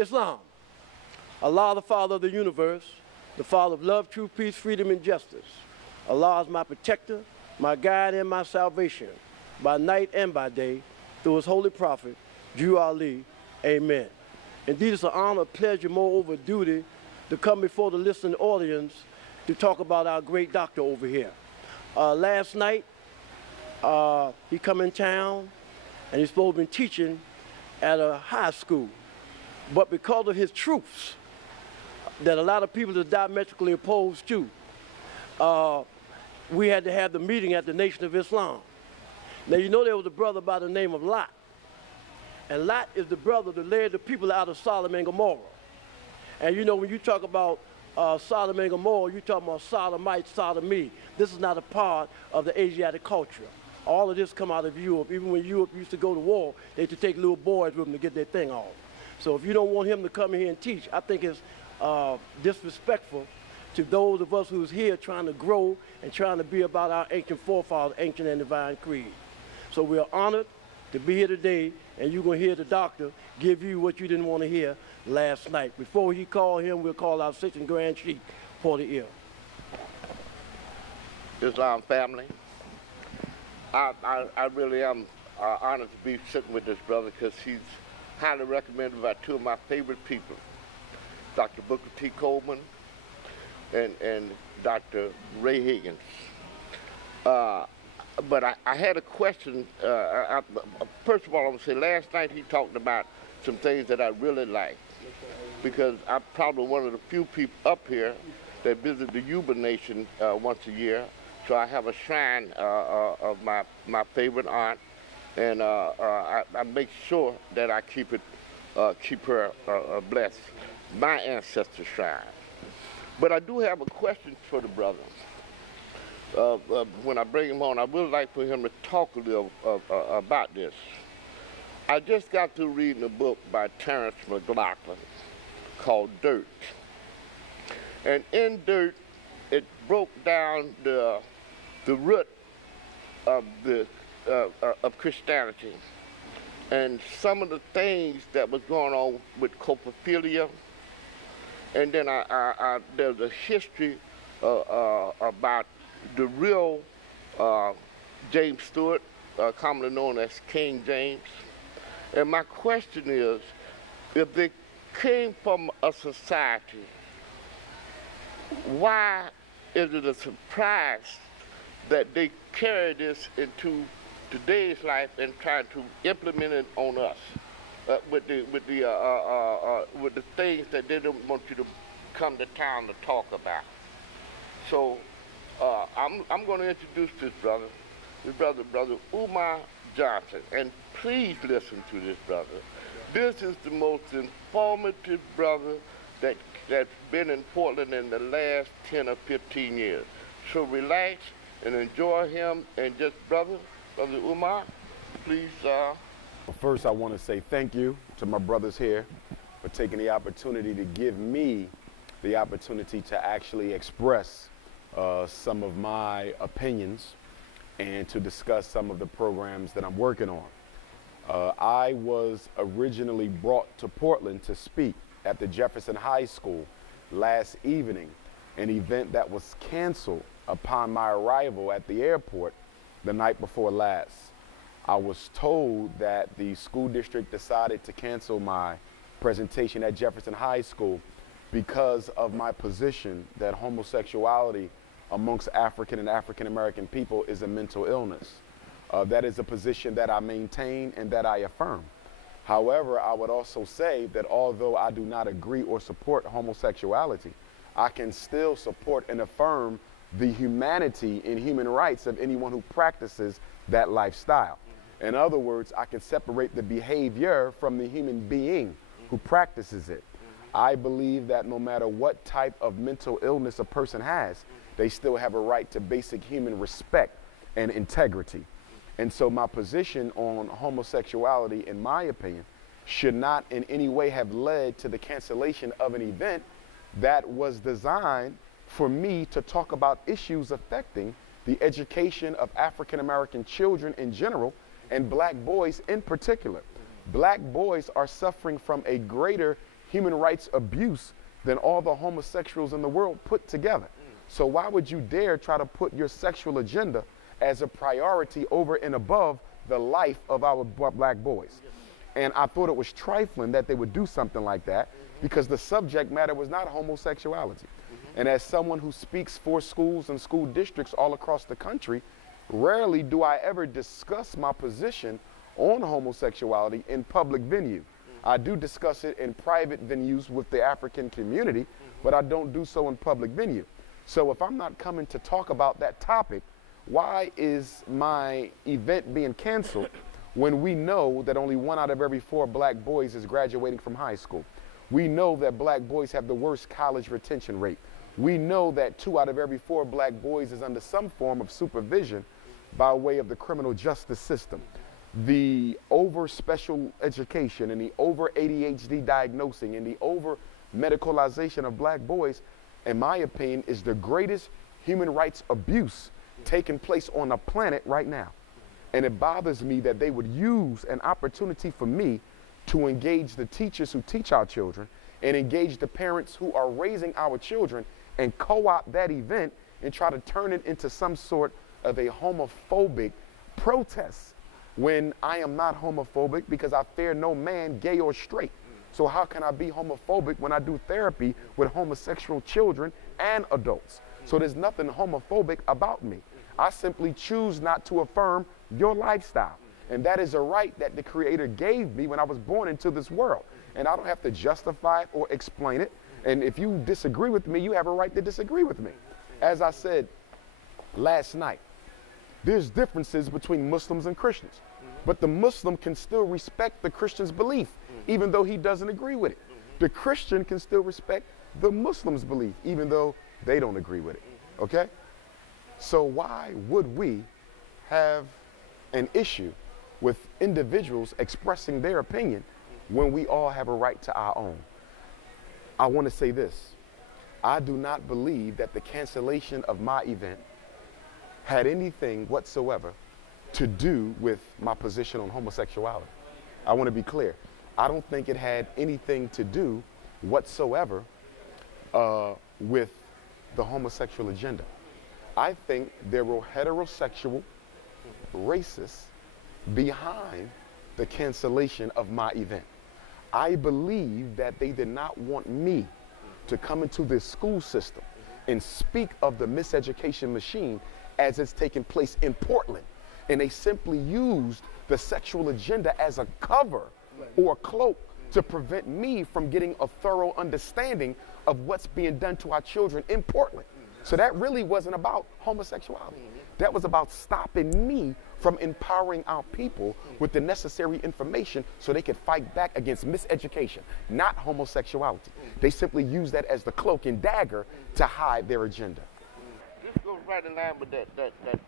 Islam. Allah, the Father of the universe, the Father of love, truth, peace, freedom, and justice. Allah is my protector, my guide, and my salvation, by night and by day, through his holy prophet, Jew Ali. Amen. Indeed, it's an honor, pleasure, moreover duty, to come before the listening audience to talk about our great doctor over here. Last night, he come in town, and he's supposed to be teaching at a high school. But because of his truths, that a lot of people are diametrically opposed to, we had to have the meeting at the Nation of Islam. Now, you know there was a brother by the name of Lot. And Lot is the brother that led the people out of Sodom and Gomorrah. And you know, when you talk about Sodom and Gomorrah, you're talking about sodomite, sodomy. This is not a part of the Asiatic culture. All of this come out of Europe. Even when Europe used to go to war, they used to take little boys with them to get their thing off. So if you don't want him to come in here and teach, I think it's disrespectful to those of us who's here trying to grow and trying to be about our ancient forefathers, ancient and divine creed. So we're honored to be here today, and you're going to hear the doctor give you what you didn't want to hear last night. Before he call him, we'll call our Sixth and Grand Sheikh for the ear. Islam family, I really am honored to be sitting with this brother because he's highly recommended by two of my favorite people, Dr. Booker T. Coleman and Dr. Ray Higgins. But I had a question. First of all, I'm going to say last night he talked about some things that I really liked, because I'm probably one of the few people up here that visit the Yuba Nation once a year. So I have a shrine of my favorite aunt, and I make sure that I keep her blessed, my ancestor shrine. But I do have a question for the brother. When I bring him on, I would like for him to talk a little about this. I just got through reading a book by Terrence McLaughlin called Dirt. And in Dirt, it broke down the root of Christianity and some of the things that was going on with coprophilia. And then there's a history about the real James Stewart, commonly known as King James. And my question is, if they came from a society, why is it a surprise that they carry this into today's life and try to implement it on us with the things that they don't want you to come to town to talk about? So I'm going to introduce this brother, Brother Umar Johnson, and please listen to this brother. This is the most informative brother that's been in Portland in the last 10 or 15 years. So relax and enjoy him, and just Brother Umar, please. First, I want to say thank you to my brothers here for taking the opportunity to give me the opportunity to actually express some of my opinions and to discuss some of the programs that I'm working on. I was originally brought to Portland to speak at the Jefferson High School last evening, an event that was canceled upon my arrival at the airport the night before last. I was told that the school district decided to cancel my presentation at Jefferson High School because of my position that homosexuality amongst African and African American people is a mental illness. That is a position that I maintain and that I affirm. However, I would also say that although I do not agree or support homosexuality, I can still support and affirm the humanity and human rights of anyone who practices that lifestyle. In other words, I can separate the behavior from the human being who practices it. I believe that no matter what type of mental illness a person has, they still have a right to basic human respect and integrity. And so my position on homosexuality, in my opinion, should not in any way have led to the cancellation of an event that was designed for me to talk about issues affecting the education of African American children in general and black boys in particular. Black boys are suffering from a greater human rights abuse than all the homosexuals in the world put together. So why would you dare try to put your sexual agenda as a priority over and above the life of our black boys? And I thought it was trifling that they would do something like that, because the subject matter was not homosexuality. And as someone who speaks for schools and school districts all across the country, rarely do I ever discuss my position on homosexuality in public venue. I do discuss it in private venues with the African community, but I don't do so in public venue. So if I'm not coming to talk about that topic, why is my event being canceled when we know that only 1 out of every 4 black boys is graduating from high school? We know that black boys have the worst college retention rate. We know that 2 out of every 4 black boys is under some form of supervision by way of the criminal justice system. The over special education and the over ADHD diagnosing and the over medicalization of black boys, in my opinion, is the greatest human rights abuse taking place on the planet right now. And it bothers me that they would use an opportunity for me to engage the teachers who teach our children and engage the parents who are raising our children and co-opt that event and try to turn it into some sort of a homophobic protest, when I am not homophobic because I fear no man, gay or straight. So how can I be homophobic when I do therapy with homosexual children and adults? So there's nothing homophobic about me. I simply choose not to affirm your lifestyle. And that is a right that the Creator gave me when I was born into this world. And I don't have to justify it or explain it. And if you disagree with me, you have a right to disagree with me. As I said last night, there's differences between Muslims and Christians. But the Muslim can still respect the Christian's belief, even though he doesn't agree with it. The Christian can still respect the Muslim's belief, even though they don't agree with it. Okay? So why would we have an issue with individuals expressing their opinion when we all have a right to our own? I want to say this. I do not believe that the cancellation of my event had anything whatsoever to do with my position on homosexuality. I want to be clear. I don't think it had anything to do whatsoever with the homosexual agenda. I think there were heterosexual racists behind the cancellation of my event. I believe that they did not want me to come into this school system and speak of the miseducation machine as it's taking place in Portland. And they simply used the sexual agenda as a cover or a cloak to prevent me from getting a thorough understanding of what's being done to our children in Portland. So that really wasn't about homosexuality. That was about stopping me from empowering our people with the necessary information so they could fight back against miseducation, not homosexuality. They simply used that as the cloak and dagger to hide their agenda. This goes right in line with that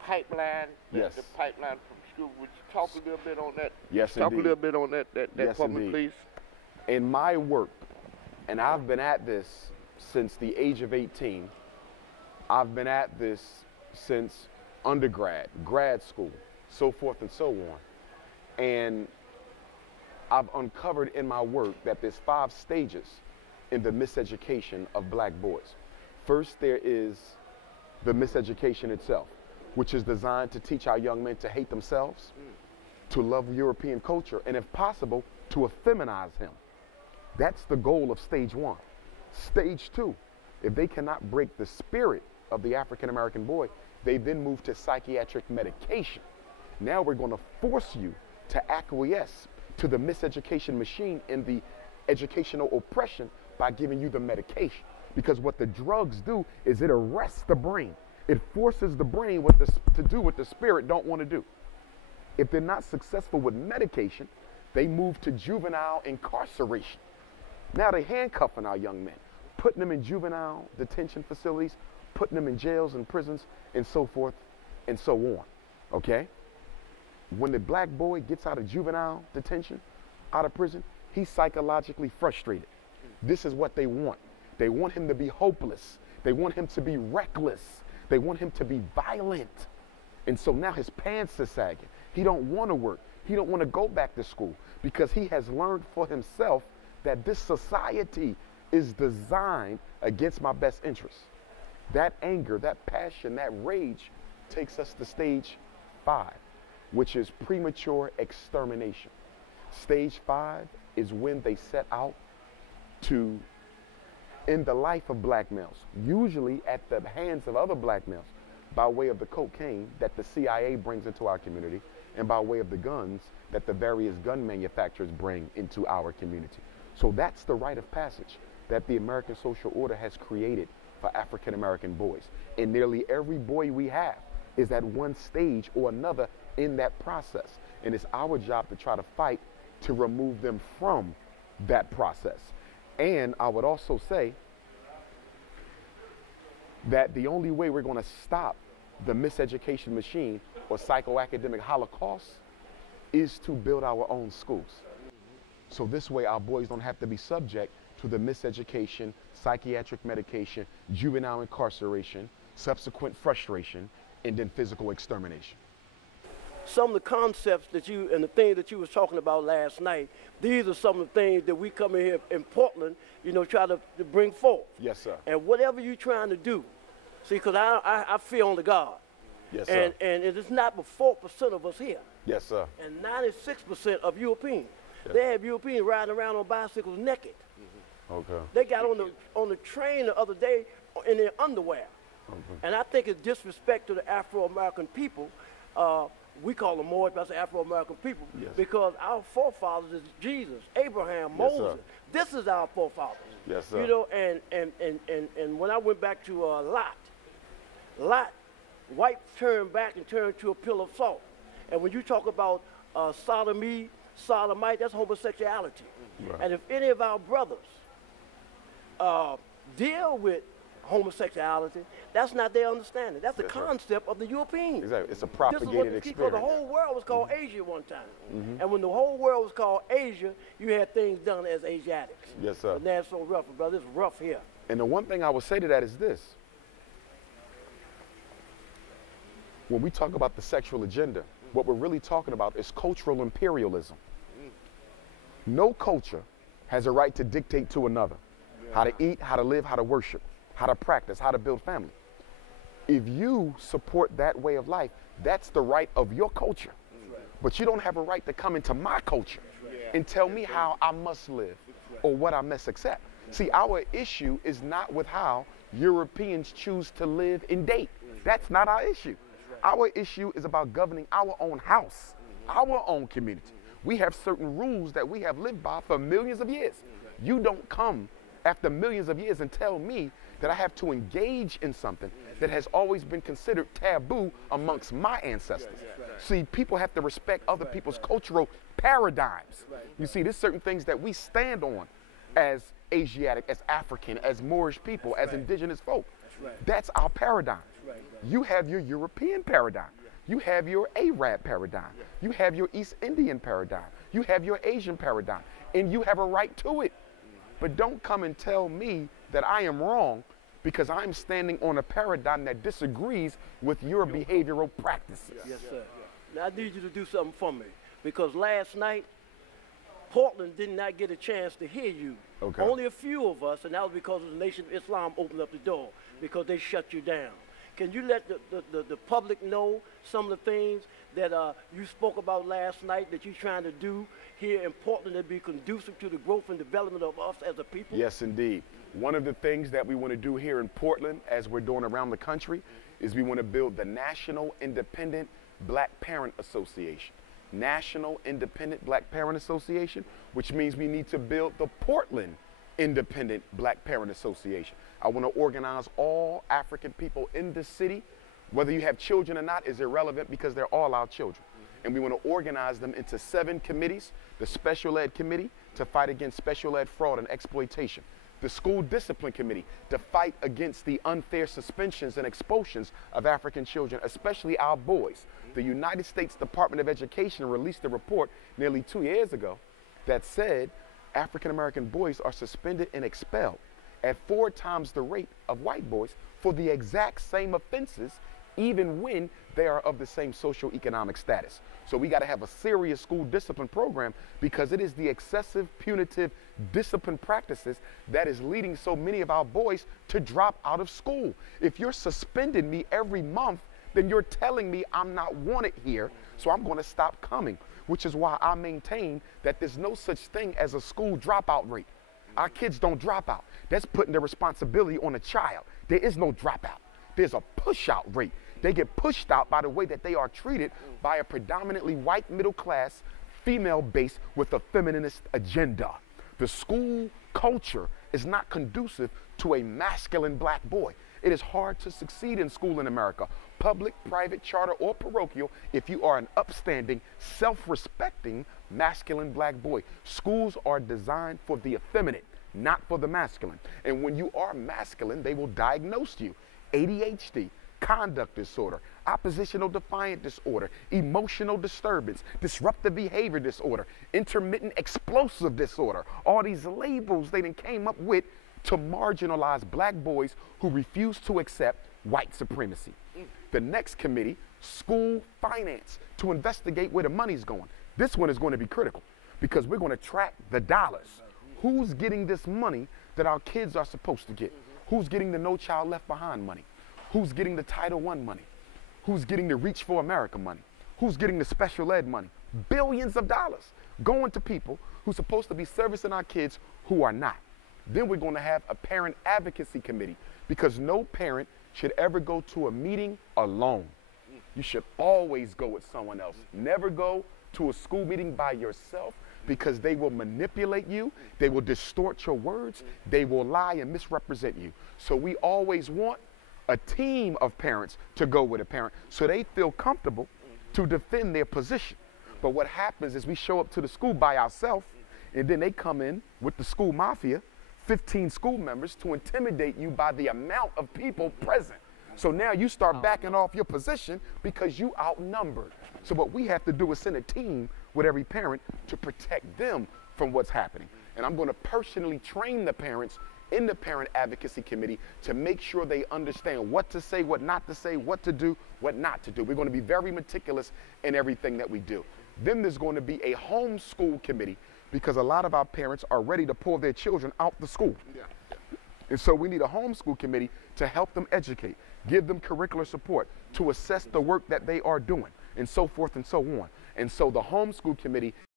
pipeline, yes. The pipeline from school. Would you talk a little bit on that? Yes, talk indeed. A little bit on that yes, for me, indeed. please. In my work, and I've been at this since the age of 18, I've been at this since undergrad, grad school, so forth and so on. And I've uncovered in my work that there's 5 stages in the miseducation of black boys. First, there is the miseducation itself, which is designed to teach our young men to hate themselves, to love European culture, and if possible, to effeminize him. That's the goal of stage 1. Stage 2, if they cannot break the spirit of the African-American boy, they then move to psychiatric medication. Now we're going to force you to acquiesce to the miseducation machine and the educational oppression by giving you the medication. Because what the drugs do is it arrests the brain. It forces the brain to do what the spirit don't want to do. If they're not successful with medication, they move to juvenile incarceration. Now they're handcuffing our young men, putting them in juvenile detention facilities, putting them in jails and prisons, and so forth and so on, okay? When the black boy gets out of juvenile detention, out of prison, he's psychologically frustrated. This is what they want. They want him to be hopeless. They want him to be reckless. They want him to be violent. And so now his pants are sagging. He don't want to work. He don't want to go back to school because he has learned for himself that this society is designed against my best interests. That anger, that passion, that rage takes us to stage 5, which is premature extermination. Stage 5 is when they set out to end the life of black males, usually at the hands of other black males, by way of the cocaine that the CIA brings into our community and by way of the guns that the various gun manufacturers bring into our community. So that's the rite of passage that the American social order has created for African American boys. And nearly every boy we have is at one stage or another in that process. And it's our job to try to fight to remove them from that process. And I would also say that the only way we're going to stop the miseducation machine or psychoacademic holocaust is to build our own schools. So this way our boys don't have to be subject to the miseducation, psychiatric medication, juvenile incarceration, subsequent frustration, and then physical extermination. Some of the concepts that you and the things that you was talking about last night, these are some of the things that we come in here in Portland, you know, try to bring forth. Yes, sir. And whatever you're trying to do, see, because I fear on the God. Yes, sir. And it is not but 4% of us here. Yes, sir. And 96% of Europeans. Yes. They have Europeans riding around on bicycles naked. Okay. They got on the train the other day in their underwear. Okay. And I think it's disrespect to the Afro-American people. We call them Moors, but I say Afro-American people, yes, because our forefathers is Jesus, Abraham, Yes, Moses. sir. This is our forefathers. Yes, sir. You know, and when I went back to Lot, white turned back and turned to a pillar of salt. And when you talk about sodomite, that's homosexuality. Right. And if any of our brothers deal with homosexuality, that's not their understanding. That's the concept of the Europeans. Exactly. It's a propagated experience. Because the whole world was called Asia one time. And when the whole world was called Asia, you had things done as Asiatics. Yes, sir. But now it's so rough, brother. It's rough here. And the one thing I would say to that is this. When we talk about the sexual agenda, what we're really talking about is cultural imperialism. No culture has a right to dictate to another how to eat, how to live, how to worship, how to practice, how to build family. If you support that way of life, that's the right of your culture. But you don't have a right to come into my culture and tell me how I must live or what I must accept. See, our issue is not with how Europeans choose to live and date. That's not our issue. Our issue is about governing our own house, our own community. We have certain rules that we have lived by for millions of years. You don't come after millions of years and tell me that I have to engage in something that has always been considered taboo amongst my ancestors. See, people have to respect other people's cultural paradigms. You see, there's certain things that we stand on as Asiatic, as African, as Moorish people, as indigenous folk. That's our paradigm. You have your European paradigm. You have your Arab paradigm. You have your East Indian paradigm. You have your Asian paradigm. And you have a right to it. But don't come and tell me that I am wrong because I'm standing on a paradigm that disagrees with your behavioral practices. Yes, sir. Now, I need you to do something for me, because last night, Portland did not get a chance to hear you. Okay. Only a few of us, and that was because the Nation of Islam opened up the door, because they shut you down. Can you let the public know some of the things that you spoke about last night that you're trying to do here in Portland that be conducive to the growth and development of us as a people? Yes, indeed. One of the things that we want to do here in Portland, as we're doing around the country, is we want to build the National Independent Black Parent Association. National Independent Black Parent Association, which means we need to build the Portland Independent Black Parent Association. I want to organize all African people in the city. Whether you have children or not is irrelevant because they're all our children. And we want to organize them into 7 committees: the Special Ed Committee to fight against special ed fraud and exploitation, the School Discipline Committee to fight against the unfair suspensions and expulsions of African children, especially our boys. The United States Department of Education released a report nearly 2 years ago that said African American boys are suspended and expelled at 4 times the rate of white boys for the exact same offenses even when they are of the same socioeconomic status. So we got to have a serious school discipline program, because it is the excessive punitive discipline practices that is leading so many of our boys to drop out of school. If you're suspending me every month, then you're telling me I'm not wanted here, so I'm going to stop coming, which is why I maintain that there's no such thing as a school dropout rate. Our kids don't drop out. That's putting the responsibility on a child. There is no dropout. There's a push-out rate. They get pushed out by the way that they are treated by a predominantly white middle class female base with a feminist agenda. The school culture is not conducive to a masculine black boy. It is hard to succeed in school in America, public, private, charter, or parochial, if you are an upstanding, self-respecting, masculine black boy. Schools are designed for the effeminate, not for the masculine. And when you are masculine, they will diagnose you. ADHD, conduct disorder, oppositional defiant disorder, emotional disturbance, disruptive behavior disorder, intermittent explosive disorder. All these labels they done came up with to marginalize black boys who refuse to accept white supremacy. The next committee, school finance, to investigate where the money's going. This one is going to be critical, because we're going to track the dollars. Who's getting this money that our kids are supposed to get? Who's getting the No Child Left Behind money? Who's getting the Title I money? Who's getting the Reach for America money? Who's getting the special ed money? Billions of dollars going to people who's supposed to be servicing our kids who are not. Then we're going to have a parent advocacy committee, because no parent should ever go to a meeting alone. You should always go with someone else. Never go to a school meeting by yourself, because they will manipulate you, they will distort your words, they will lie and misrepresent you. So we always want a team of parents to go with a parent, so they feel comfortable to defend their position. But what happens is we show up to the school by ourselves, and then they come in with the school mafia, 15 school members, to intimidate you by the amount of people present. So now you start backing off your position because you outnumbered. So what we have to do is send a team with every parent to protect them from what's happening. And I'm going to personally train the parents in the parent advocacy committee to make sure they understand what to say, what not to say, what to do, what not to do. We're going to be very meticulous in everything that we do. Then there's going to be a homeschool committee, because a lot of our parents are ready to pull their children out the school. And so we need a homeschool committee to help them educate, give them curricular support, to assess the work that they are doing, and so forth and so on. And so the homeschool committee